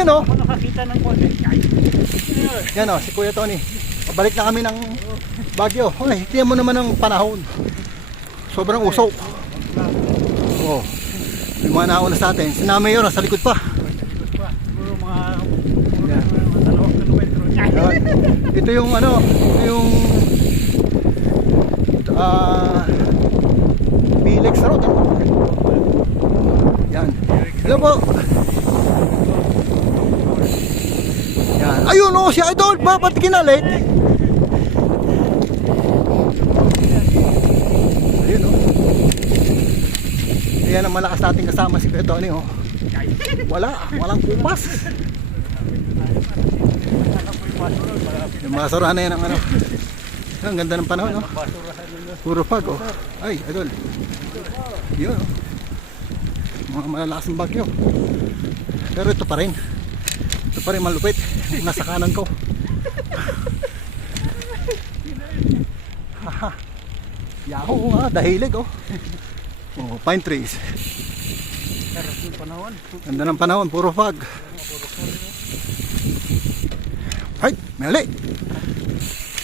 Ayun oh. Ako nakakita ng konti. Yan oh, si Kuya Tony. Pabalik na kami ng Baguio. Hoy, tingnan mo naman ang panahon. Sobrang usok. Oh. Yung mga nauna sa atin. Si Na Mayor nasa likod pa. Siguro mga Yan. 2 kilometro. Yan. Ito yung ano, ito yung Bilex Road. Yan. Hello po. Yan. Ayun oh, si Idol. Ba't kinalit? Ayun oh. Ayan ang malakas nating kasama si Kuya Tony oh. Walang kupas. Yung basura na yan ang ano. Ang ganda ng panahon no. Puro fog oh. Ay, Idol. Yun oh. Mga malalakas ng bagyo. Pero ito pa rin. Ito pa rin malupit. Nasa kanan ko. Haha. Yahoo nga, dahilig oh. Oh, pine trees. Ganda ng panahon, puro fog. Ay, may uli.